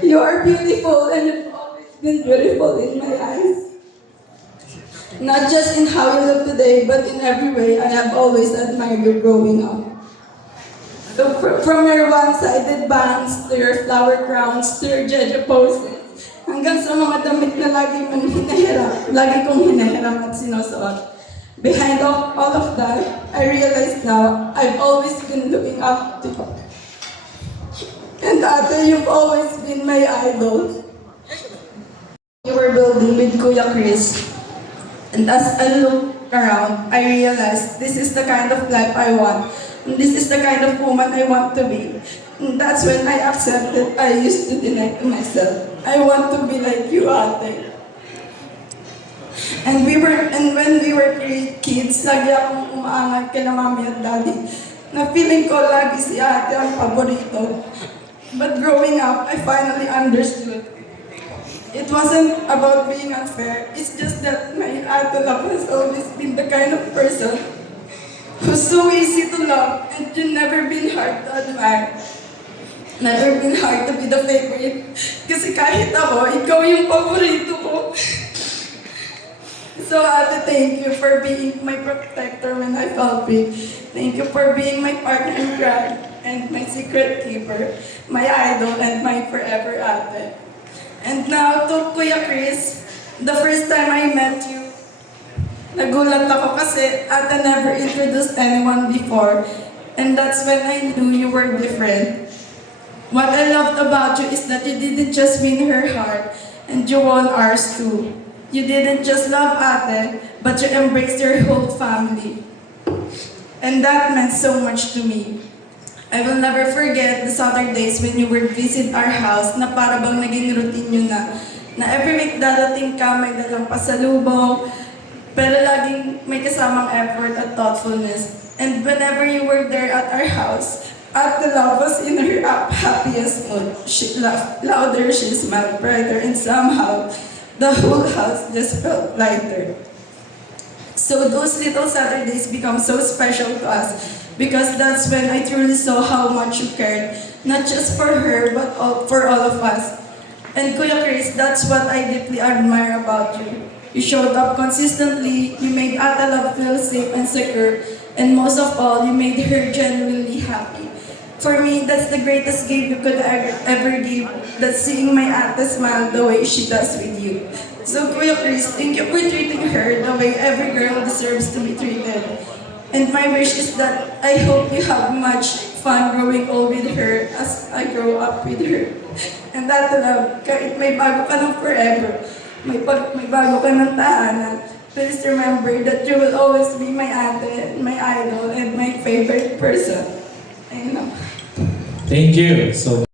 You are beautiful and you've always been beautiful in my eyes. Not just in how you look today, but in every way I have always admired you growing up. So from your one-sided bangs, to your flower crowns, to your jeje poses, hanggang sa mga damit na lagi kong hinahiram at sinusuot. Behind all of that, I realize now, I've always been looking up to you. And Ate, you've always been my idol. You were building with Kuya Chris. And as I look around, I realized this is the kind of life I want. And this is the kind of woman I want to be. And that's when I accepted I used to deny to myself. I want to be like you, Ate. And when we were kids, lagi akong umaangat kay Mami at Daddy. Na feeling ko lagi si Ate ang paborito. But growing up, I finally understood. It wasn't about being unfair. It's just that my Ate Love has always been the kind of person who's so easy to love and you've never been hard to admire. Never been hard to be the favorite. Kasi kahit ako, ikaw yung paborito ko. So Ate, thank you for being my protector when I felt weak. Thank you for being my partner in crime and my secret keeper, my idol and my forever Ate. And now to Kuya Chris, the first time I met you, nagulat ako kasi Ate never introduced anyone before. And that's when I knew you were different. What I loved about you is that you didn't just win her heart, and you won ours too. You didn't just love Ate, but you embraced your whole family. And that meant so much to me. I will never forget the Saturdays when you would visit our house na para bang naging routine nyo na every week dadating ka, may dalang pasalubong, pero laging may kasamang effort at thoughtfulness. And whenever you were there at our house, Ate Love was in her happiest mood. She laughed louder, she smiled brighter, and somehow, the whole house just felt lighter. So those little Saturdays become so special to us because that's when I truly saw how much you cared, not just for her, but for all of us. And Kuya Chris, that's what I deeply admire about you. You showed up consistently, you made Ate Love feel safe and secure, and most of all, you made her genuinely happy. For me, that's the greatest gift you could ever give, that's seeing my ate smile the way she does with you. So Kuya Chris, thank you for treating her the way every girl deserves to be treated. And my wish is that I hope you have much fun growing old with her as I grow up with her. And Ate Love, kahit may bago ka ng forever, may bago ka ng tahanan, please remember that you will always be my ate, my idol, and my favorite person. I know. Thank you so much.